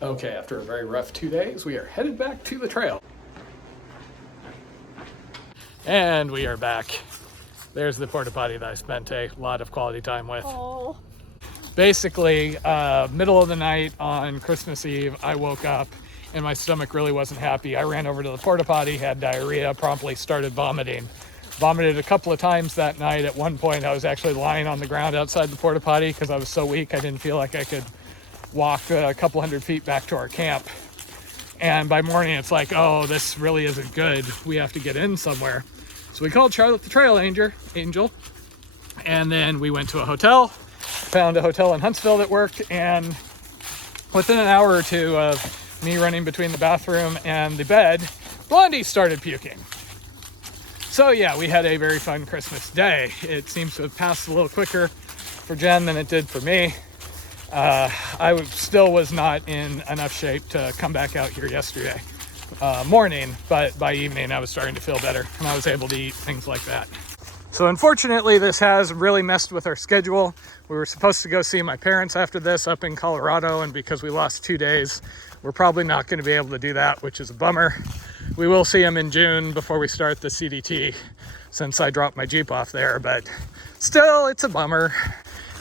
Okay, after a very rough 2 days, we are headed back to the trail. And we are back. There's the porta potty that I spent a lot of quality time with. Oh. Basically, middle of the night on Christmas Eve, I woke up and my stomach really wasn't happy. I ran over to the porta potty, had diarrhea, promptly started vomiting. Vomited a couple of times that night. At one point, I was actually lying on the ground outside the porta potty because I was so weak I didn't feel like I could walk a couple hundred feet back to our camp. And by morning, it's like, oh, this really isn't good. We have to get in somewhere. So we called Charlotte the Trail Angel, and then we went to a hotel, found a hotel in Huntsville that worked, and within an hour or two of me running between the bathroom and the bed, Blondie started puking. So yeah, we had a very fun Christmas day. It seems to have passed a little quicker for Jen than it did for me. I still was not in enough shape to come back out here yesterday morning, but by evening I was starting to feel better and I was able to eat things like that. So unfortunately, this has really messed with our schedule. We were supposed to go see my parents after this up in Colorado, and because we lost 2 days, we're probably not going to be able to do that, which is a bummer. We will see them in June before we start the CDT, since I dropped my Jeep off there, but still, it's a bummer.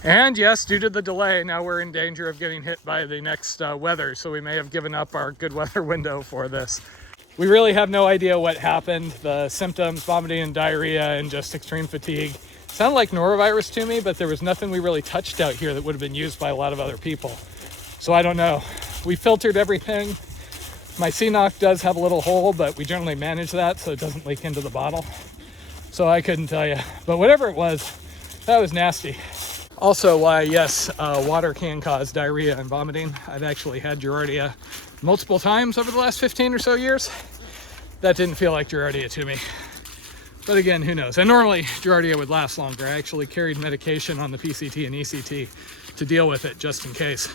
And yes, due to the delay, now we're in danger of getting hit by the next weather, so we may have given up our good weather window for this. We really have no idea what happened. The symptoms, vomiting and diarrhea and just extreme fatigue, sound like norovirus to me, but there was nothing we really touched out here that would have been used by a lot of other people. So I don't know. We filtered everything. My CNOC does have a little hole, but we generally manage that so it doesn't leak into the bottle. So I couldn't tell you. But whatever it was, that was nasty. Also, why, yes, water can cause diarrhea and vomiting. I've actually had Giardia multiple times over the last 15 or so years. That didn't feel like Giardia to me. But again, who knows? And normally Giardia would last longer. I actually carried medication on the PCT and ECT to deal with it just in case.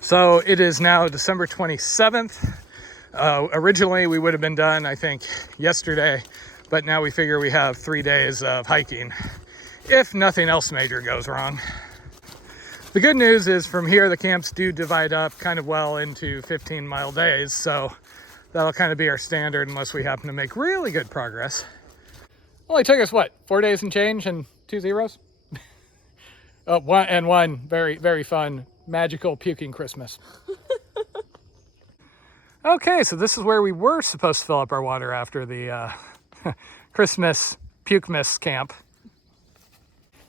So it is now December 27th. Originally, we would have been done, I think, yesterday, but now we figure we have 3 days of hiking, if nothing else major goes wrong. The good news is from here, the camps do divide up kind of well into 15-mile days, so that'll kind of be our standard unless we happen to make really good progress. Only took us, what, 4 days and change and 2 zeros? Oh, one very, very fun, magical puking Christmas. Okay, so this is where we were supposed to fill up our water after the Christmas Puke-Miss camp.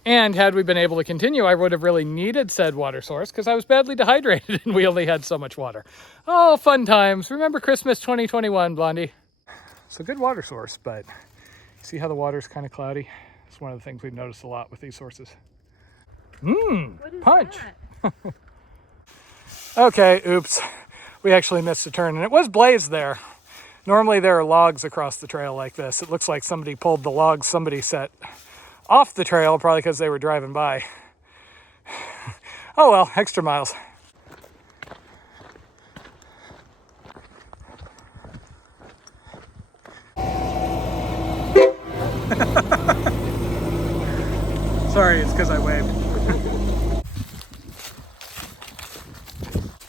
And had we been able to continue, I would have really needed said water source because I was badly dehydrated and we only had so much water. Oh, fun times. Remember Christmas 2021, Blondie? So good water source, but see how the water's kind of cloudy? It's one of the things we've noticed a lot with these sources. Punch. Okay, oops. We actually missed a turn, and it was blazed there. Normally there are logs across the trail like this. It looks like somebody pulled the logs somebody set off the trail, probably because they were driving by. Oh well, extra miles. Sorry, it's because I waved.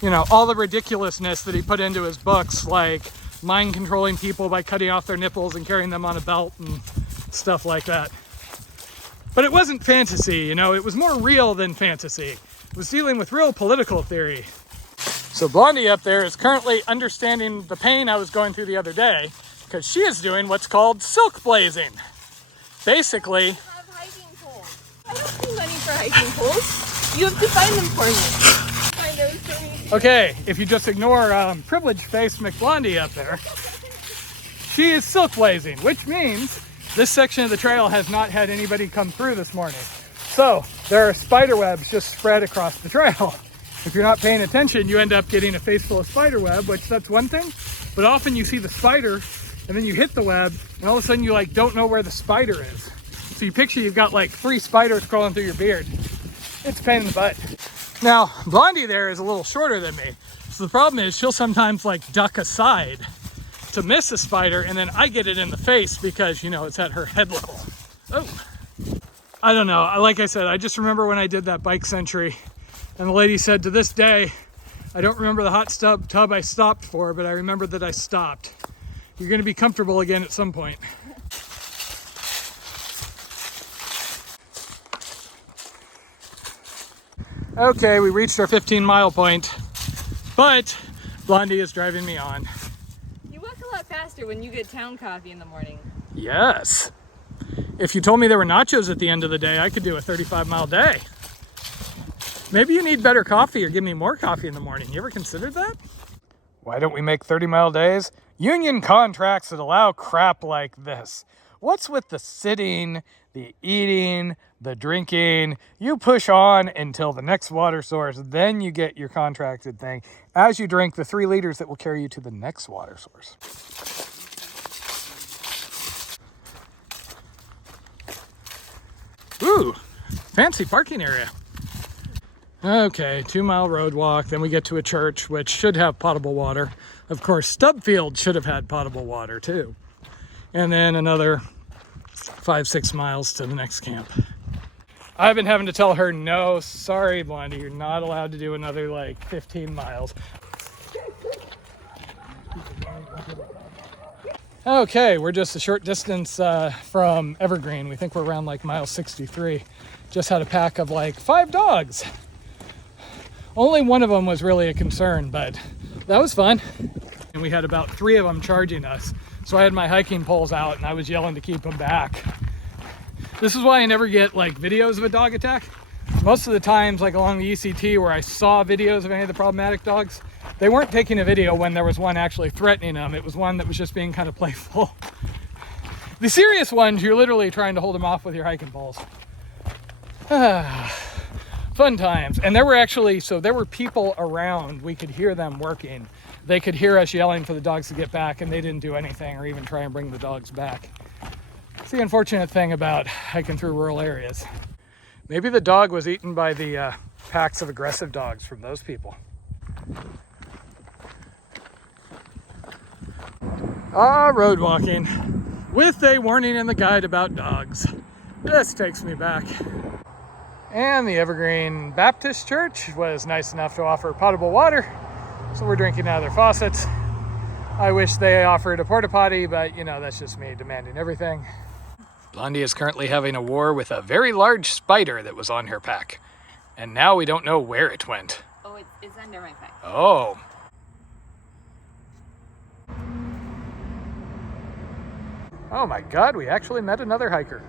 You know, all the ridiculousness that he put into his books, like mind controlling people by cutting off their nipples and carrying them on a belt and stuff like that. But it wasn't fantasy, you know, it was more real than fantasy. It was dealing with real political theory. So Blondie up there is currently understanding the pain I was going through the other day because she is doing what's called silk blazing. Basically, Have hiking poles. I don't pay money for hiking poles. You have to find them for me. okay, if you just ignore privileged-faced McBlondie up there, she is silk blazing, which means this section of the trail has not had anybody come through this morning. So there are spider webs just spread across the trail. If you're not paying attention, you end up getting a face full of spider web, which that's one thing, but often you see the spider and then you hit the web and all of a sudden you like don't know where the spider is. So you picture you've got like 3 spiders crawling through your beard. It's a pain in the butt. Now, Blondie there is a little shorter than me. So the problem is she'll sometimes like duck aside to miss a spider, and then I get it in the face because, you know, it's at her head level. Oh, I don't know. Like I said, I just remember when I did that bike century and the lady said, to this day, I don't remember the hot tub I stopped for, but I remember that I stopped. You're going to be comfortable again at some point. Okay, we reached our 15-mile point, but Blondie is driving me on. You walk a lot faster when you get town coffee in the morning. Yes. If you told me there were nachos at the end of the day, I could do a 35-mile day. Maybe you need better coffee or give me more coffee in the morning. You ever considered that? Why don't we make 30-mile days? Union contracts that allow crap like this. What's with the sitting, the eating, the drinking? You push on until the next water source, then you get your contracted thing as you drink the 3 liters that will carry you to the next water source. Ooh, fancy parking area. Okay, 2-mile road walk, then we get to a church which should have potable water. Of course, Stubfield should have had potable water too. And then another 5-6 miles to the next camp. I've been having to tell her, no, sorry, Blondie, you're not allowed to do another like 15 miles. Okay, we're just a short distance from Evergreen. We think we're around like mile 63. Just had a pack of like 5 dogs. Only one of them was really a concern, but that was fun. And we had about 3 of them charging us. So I had my hiking poles out and I was yelling to keep them back. This is why I never get like videos of a dog attack. Most of the times, like along the ECT where I saw videos of any of the problematic dogs, they weren't taking a video when there was one actually threatening them. It was one that was just being kind of playful. The serious ones, you're literally trying to hold them off with your hiking poles. Fun times. And there were people around. We could hear them working. They could hear us yelling for the dogs to get back, and they didn't do anything or even try and bring the dogs back. It's the unfortunate thing about hiking through rural areas. Maybe the dog was eaten by the packs of aggressive dogs from those people. Road walking with a warning in the guide about dogs. This takes me back. And the Evergreen Baptist Church was nice enough to offer potable water, so we're drinking out of their faucets. I wish they offered a porta potty, but you know, that's just me demanding everything. Blondie is currently having a war with a very large spider that was on her pack. And now we don't know where it went. Oh, it's under my pack. Oh. Oh my God, we actually met another hiker.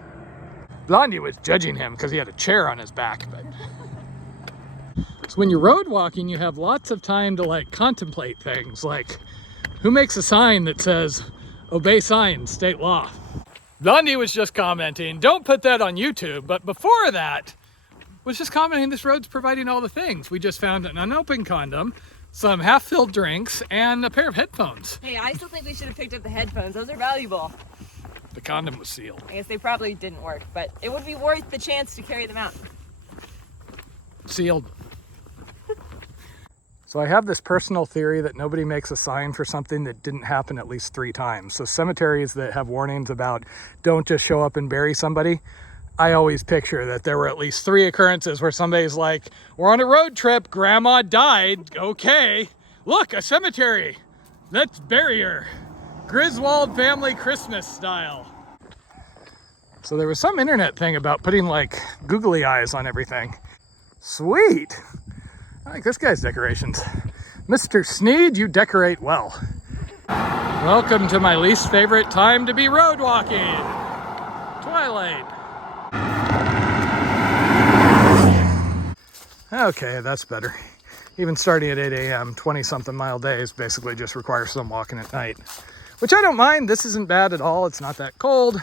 Blondie was judging him because he had a chair on his back. But so when you're road walking, you have lots of time to like contemplate things like, who makes a sign that says, obey signs, state law? Blondie was just commenting, don't put that on YouTube. But before that, was just commenting, this road's providing all the things. We just found an unopened condom, some half-filled drinks, and a pair of headphones. Hey, I still think we should have picked up the headphones. Those are valuable. The condom was sealed. I guess they probably didn't work, but it would be worth the chance to carry them out. Sealed. So I have this personal theory that nobody makes a sign for something that didn't happen at least 3 times. So cemeteries that have warnings about don't just show up and bury somebody, I always picture that there were at least 3 occurrences where somebody's like, we're on a road trip, grandma died, okay. Look, a cemetery, let's bury her. Griswold family Christmas style. So there was some internet thing about putting like googly eyes on everything. Sweet. I like this guy's decorations. Mr. Sneed, you decorate well. Welcome to my least favorite time to be road walking. Twilight. Okay, that's better. Even starting at 8 a.m., 20-something mile days basically just requires some walking at night. Which I don't mind. This isn't bad at all. It's not that cold.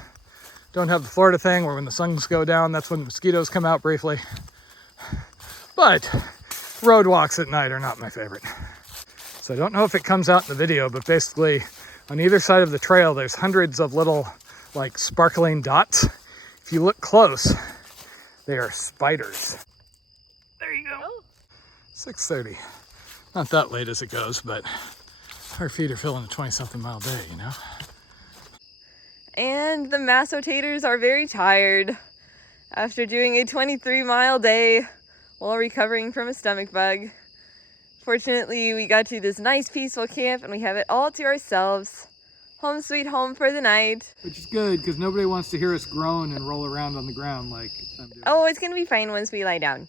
Don't have the Florida thing where when the suns go down, that's when the mosquitoes come out briefly. But road walks at night are not my favorite. So I don't know if it comes out in the video, but basically on either side of the trail, there's hundreds of little like sparkling dots. If you look close, they are spiders. There you go. 6:30. Not that late as it goes, but our feet are filling a 20-something mile day, you know? And the MasoTaters are very tired after doing a 23-mile day while recovering from a stomach bug. Fortunately, we got to this nice peaceful camp and we have it all to ourselves. Home sweet home for the night. Which is good, because nobody wants to hear us groan and roll around on the ground like I'm doing. Oh, it's gonna be fine once we lie down.